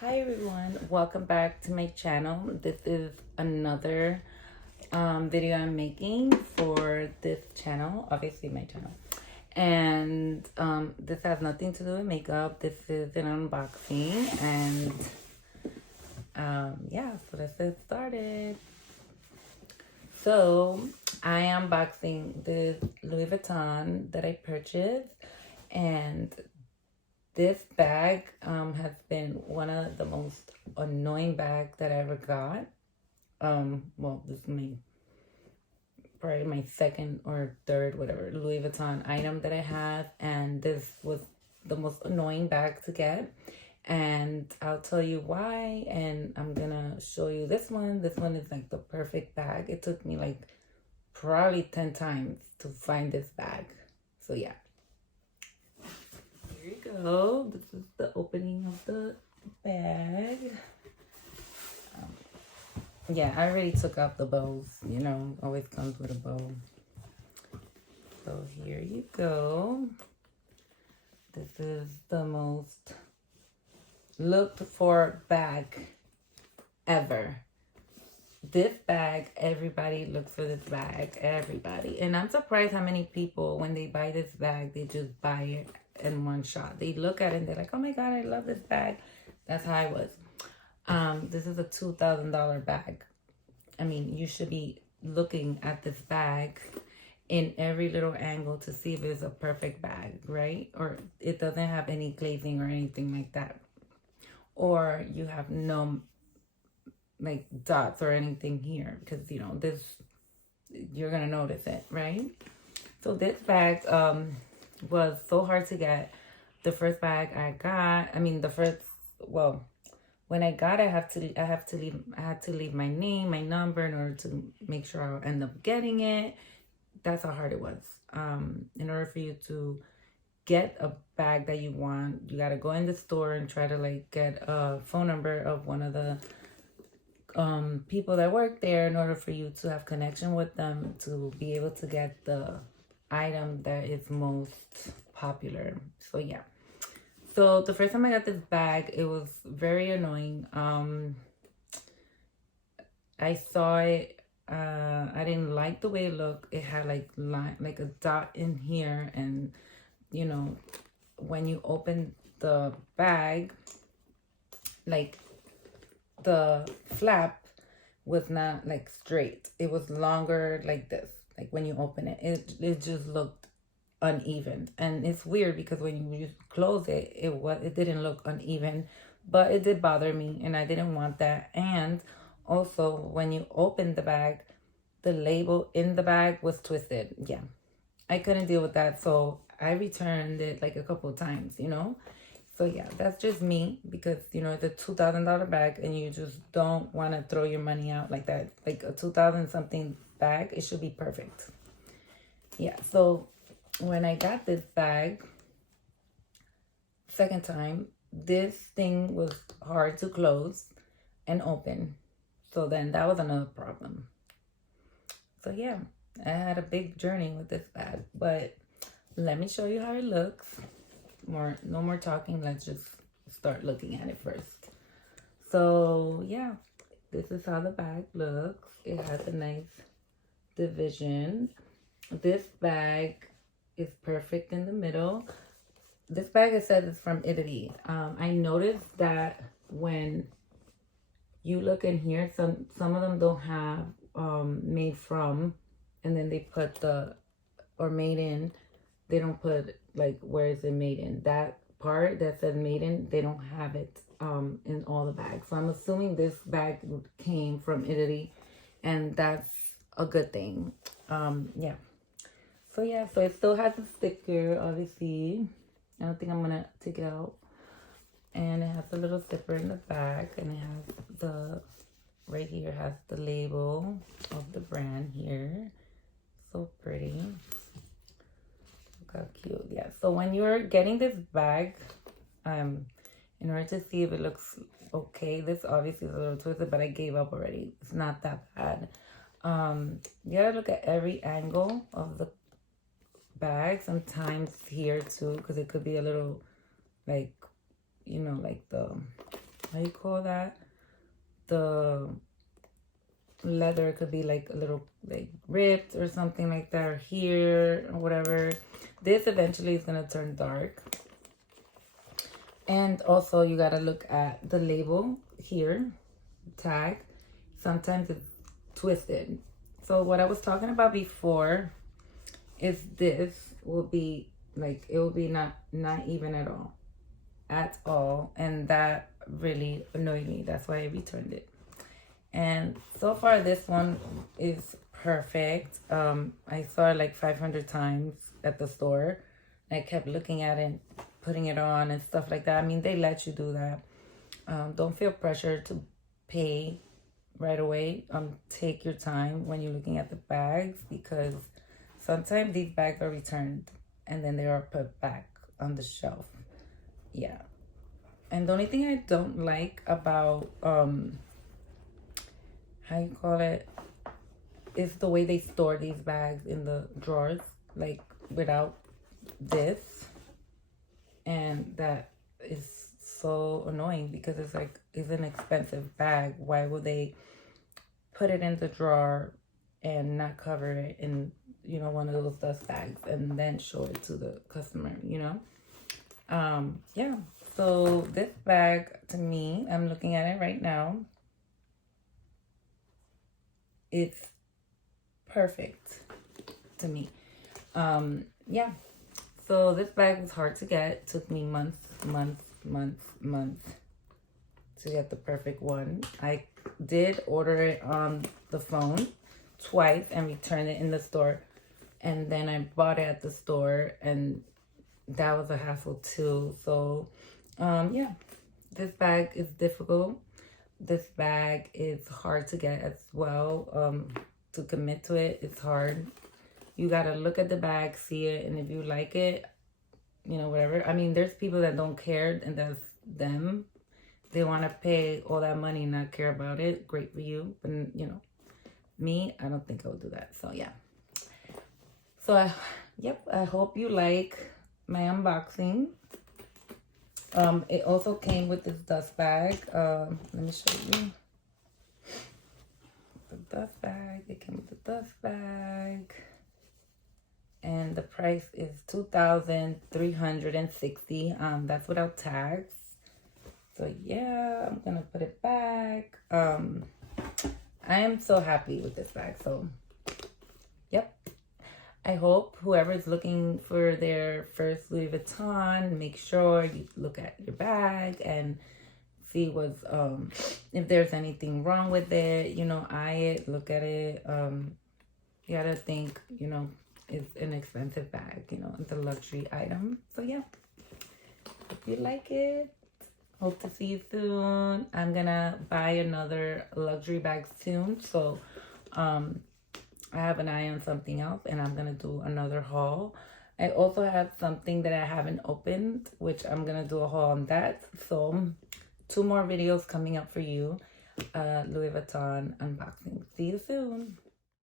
Hi everyone, welcome back to my channel. This is another video I'm making for this channel, obviously my channel. And this has nothing to do with makeup. This is an unboxing and yeah, so let's get started. So I am unboxing the Louis Vuitton that I purchased, and this bag has been one of the most annoying bags that I ever got. Well, this is probably my second or third, whatever, Louis Vuitton item that I have, and this was the most annoying bag to get. And I'll tell you why, and I'm gonna show you this one. This one is like the perfect bag. It took me like probably 10 times to find this bag. So yeah. Here you go. This is the opening of the bag. Yeah, I already took out the bows. You know, always comes with a bow. So here you go. This is the most looked for bag ever. This bag, everybody looks for this bag. Everybody. And I'm surprised how many people, when they buy this bag, they just buy it in one shot. They look at it and they're like, oh my God, I love this bag. That's how I was. This is a $2,000 bag. I mean, you should be looking at this bag in every little angle to see if it's a perfect bag, right? Or it doesn't have any glazing or anything like that. Or you have no like dots or anything here, because you know this, you're gonna notice it, right? So this bag was so hard to get. The first bag I got, I mean the first, well, when I got, I had to leave my name, my number in order to make sure I'll end up getting it. That's how hard it was. In order for you to get a bag that you want, you got to go in the store and try to like get a phone number of one of the people that work there in order for you to have connection with them to be able to get the item that is most popular. So yeah. So the first time I got this bag, it was very annoying. I saw it. I didn't like the way it looked. It had like a dot in here, and you know, when you open the bag, like the flap was not like straight. It was longer like this. Like when you open it, it just looked uneven. And it's weird because when you close it, it didn't look uneven, but it did bother me, and I didn't want that. And also when you open the bag, the label in the bag was twisted. Yeah, I couldn't deal with that, so I returned it like a couple of times, you know. So yeah, that's just me, because you know it's a $2,000 bag and you just don't want to throw your money out like that. Like a 2,000 something bag, it should be perfect. Yeah, so when I got this bag second time, this thing was hard to close and open. So then that was another problem. So yeah, I had a big journey with this bag, but let me show you how it looks. No more talking, let's just start looking at it first. So yeah, this is how the bag looks. It has a nice division. This bag is perfect in the middle. This bag, it says it's from Italy. I noticed that when you look in here, some of them don't have made from, and then they put the, or made in. They don't put like where is it made in. That part that says made in, they don't have it in all the bags. So I'm assuming this bag came from Italy, and that's a good thing. Yeah. So yeah, so it still has a sticker, obviously. I don't think I'm gonna take it out. And it has a little zipper in the back, and it has the, right here has the label of the brand here. So pretty. Look how cute. Yeah, so when you're getting this bag, in order to see if it looks okay, this obviously is a little twisted, but I gave up already. It's not that bad. You gotta look at every angle of the bag, sometimes here too, because it could be a little like, you know, like the how you call that? The leather could be like a little like ripped or something like that, or here or whatever. This eventually is gonna turn dark. And also you gotta look at the label here, tag. Sometimes it's twisted. So what I was talking about before is this will be like, it will be not even at all, and that really annoyed me. That's why I returned it. And so far this one is perfect. I saw it like 500 times at the store. I kept looking at it, putting it on and stuff like that. I mean, they let you do that. Don't feel pressure to pay right away. Take your time when you're looking at the bags, because sometimes these bags are returned and then they are put back on the shelf. Yeah. And the only thing I don't like about how you call it is the way they store these bags in the drawers, like without this. And that is so annoying, because it's like, it's an expensive bag. Why would they put it in the drawer and not cover it in, you know, one of those dust bags and then show it to the customer, you know? Yeah. So this bag, to me, I'm looking at it right now. It's perfect to me. Yeah. So this bag was hard to get. It took me months to get the perfect one. I did order it on the phone twice and returned it in the store. And then I bought it at the store, and that was a hassle too. So, yeah, this bag is difficult. This bag is hard to get as well. To commit to it, it's hard. You gotta look at the bag, see it, and if you like it, you know, whatever. I mean, there's people that don't care, and that's them. They want to pay all that money and not care about it. Great for you. But, you know, me, I don't think I would do that. So, yeah. So, yep, I hope you like my unboxing. It also came with this dust bag. Let me show you. The dust bag. It came with the dust bag. And the price is $2,360. That's without tax. So yeah, I'm gonna put it back. I am so happy with this bag. So yep. I hope whoever is looking for their first Louis Vuitton, make sure you look at your bag and see what's if there's anything wrong with it. You know, eye it, look at it. You gotta think, you know, it's an expensive bag, you know, it's a luxury item. So yeah, if you like it, hope to see you soon. I'm gonna buy another luxury bag soon. So I have an eye on something else, and I'm gonna do another haul. I also have something that I haven't opened, which I'm gonna do a haul on that. So 2 more videos coming up for you. Louis Vuitton unboxing. See you soon.